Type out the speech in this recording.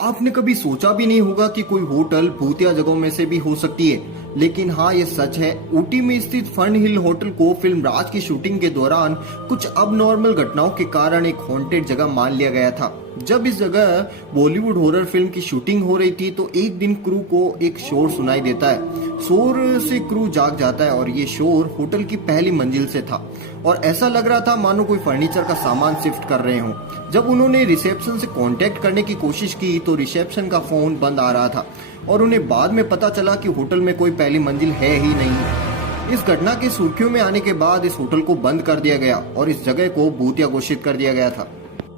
आपने कभी सोचा भी नहीं होगा कि कोई होटल भूतिया जगहों में से भी हो सकती है, लेकिन हाँ ये सच है। ऊटी में स्थित फन हिल होटल को फिल्म राज की शूटिंग के दौरान कुछ अबनॉर्मल घटनाओं के कारण एक हॉन्टेड जगह मान लिया गया था। जब इस जगह बॉलीवुड हॉरर फिल्म की शूटिंग हो रही थी तो एक दिन क्रू को एक शोर सुनाई देता है। शोर से क्रू जाग जाता है और ये शोर होटल की पहली मंजिल से था और ऐसा लग रहा था मानो कोई फर्नीचर का सामान शिफ्ट कर रहे हो। जब उन्होंने रिसेप्शन से कांटेक्ट करने की कोशिश की तो रिसेप्शन का फोन बंद आ रहा था और उन्हें बाद में पता चला कि होटल में कोई पहली मंजिल है ही नहीं। इस घटना की सुर्खियों में आने के बाद इस होटल को बंद कर दिया गया और इस जगह को भूतिया घोषित कर दिया गया था।